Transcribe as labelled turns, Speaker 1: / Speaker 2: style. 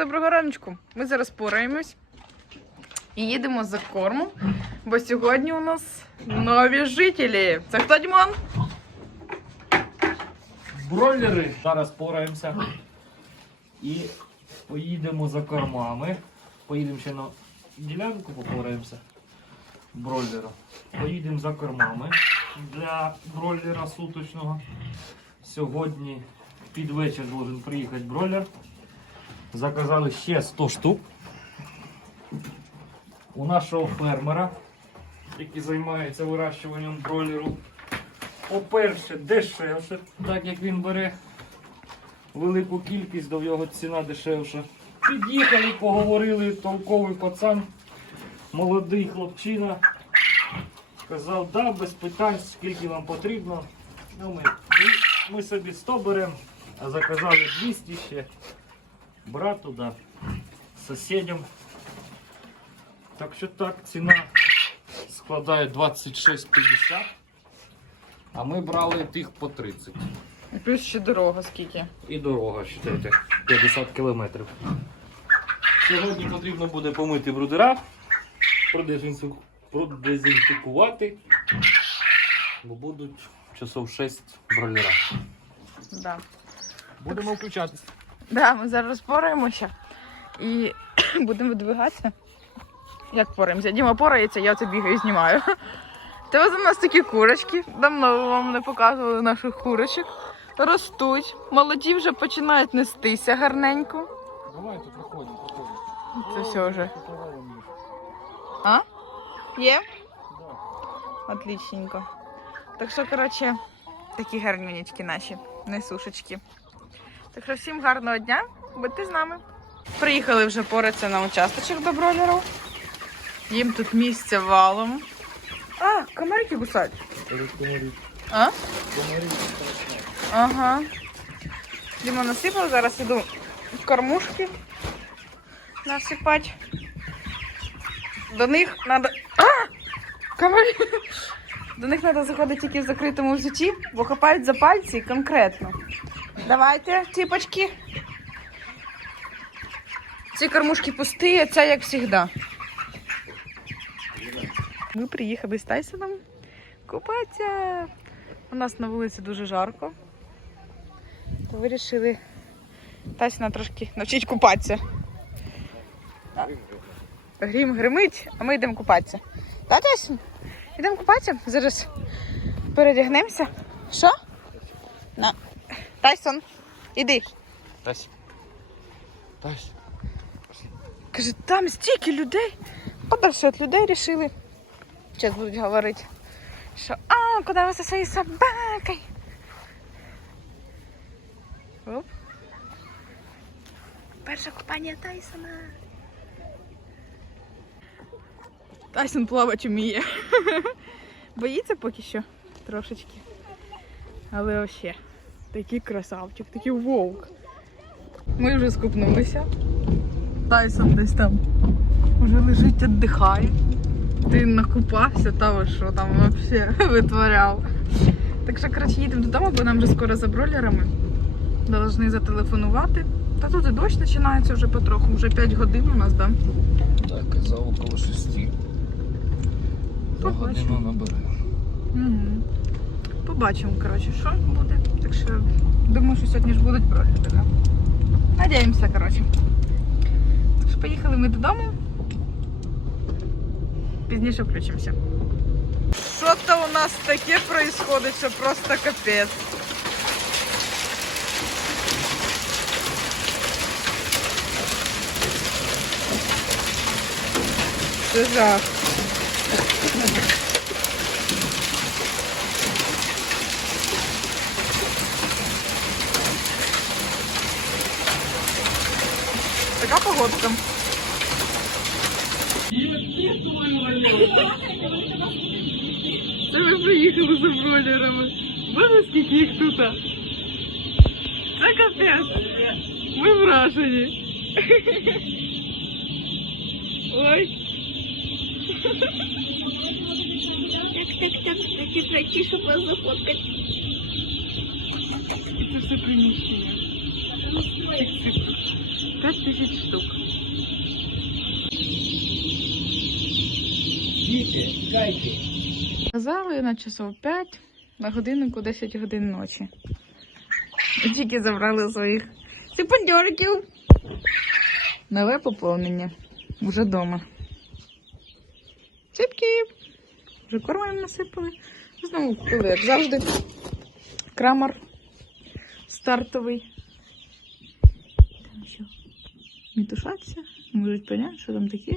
Speaker 1: доброго раночку. Ми зараз пораємось і їдемо за кормом, бо сьогодні у нас нові жителі. Це хто, Дімон?
Speaker 2: Бройлери. Зараз пораємося. І поїдемо за кормами. Поїдемо ще на ділянку, попораємося. Бройлера. Поїдемо за кормами для бройлера суточного. Сьогодні під вечір должен приїхати бройлер. Заказали ще 100 штук. У нашого фермера, який займається вирощуванням бройлеру. По-перше, дешевше, так як він бере велику кількість, до його ціна дешевша. Під'їхали, поговорили, толковий пацан, молодий хлопчина. Сказав, да, без питань, скільки вам потрібно. Ну, ми- ми собі 100 беремо, а заказали 200 ще. Брату, да, сусідям. Так що так, ціна складає 26,50. А ми брали тих по 30.
Speaker 1: І Плюс ще дорога скільки.
Speaker 2: І дорога, считайте, 50 кілометрів. Сьогодні потрібно буде помити брудера, продезінфікувати, бо будуть часов 6 бройлера.
Speaker 1: Да.
Speaker 2: Будемо включатися.
Speaker 1: Да, ми зараз пораємося і будемо видвигатися. Як пораємося? Діма порається, я це бігаю і знімаю. Це ось у нас такі курочки. Давно вам не показували наших курочок. Ростуть, молоді вже починають нестися гарненько.
Speaker 2: Давайте проходимо, проходимо.
Speaker 1: Це все вже. А? Є? Отлічненько. Так що, коротше, такі гарнюнечки наші, несушечки. Так що всім гарного дня, будьте з нами. Приїхали вже поратися на участочок до бройлерів. Їм тут місце валом. А, комарики кусають. А? Ага. Діма насипав, зараз іду в кормушки насипати. До них треба. А! Комарі! До них треба заходити тільки в закритому взуті, бо хапають за пальці конкретно. Давайте, ціпочки. Ці кормушки пусті, а ця як завжди. Ми приїхали з Тайсоном купатися. У нас на вулиці дуже жарко. То вирішили Тайсона трошки навчити купатися. Грім гримить, а ми йдемо купатися. Так, Тайсон? Йдемо купатися? Зараз передягнемося. Що? На. Тайсон, іди.
Speaker 2: Тась. Тась.
Speaker 1: Каже, там стільки людей. Подальше від людей рішили. Зараз будуть говорити, що а, куди ви зі своєю собакою? Оп. Перше купання Тайсона. Тайсон плавати вміє. Боїться поки що трошечки. Але взагалі, такий красавчик, такий вовк. Ми вже скупнулися. Тайсон десь там вже лежить, віддихає. Ти накупався, та ви що там взагалі витворяв. Так що, коротше, їдемо додому, бо нам вже скоро за бройлерами. Должны зателефонувати. Та тут і дощ починається вже потроху, вже 5 годин у нас, так?
Speaker 2: Так, за около 6. За годину набере.
Speaker 1: Угу. Побачимо, коротше, що буде. Так що думаю, що сьогодні ж будуть бройлери. Да? Надіємося, коротше. Що поїхали ми додому. Пізніше включимося. Що то у нас таке происходить, що просто капець. Це жах. Така погодка. Це ми приїхали за бройлерами. Боже, скільки їх тут. Це капець. Ми вражені. Ой.
Speaker 3: Так, так, так, такі пройти, щоб вас зафоткати.
Speaker 1: Це все приміщення. П'ять тисяч штук.
Speaker 2: Діти, кайки.
Speaker 1: Казали на часов 5, на годиннику 10 годин ночі. І тільки забрали своїх сипандьориків. Нове поповнення. Уже вдома. Ципки. Вже корма насипали. Знову купили, як завжди. Крамар стартовий. Що? Можуть поняти, що там таке.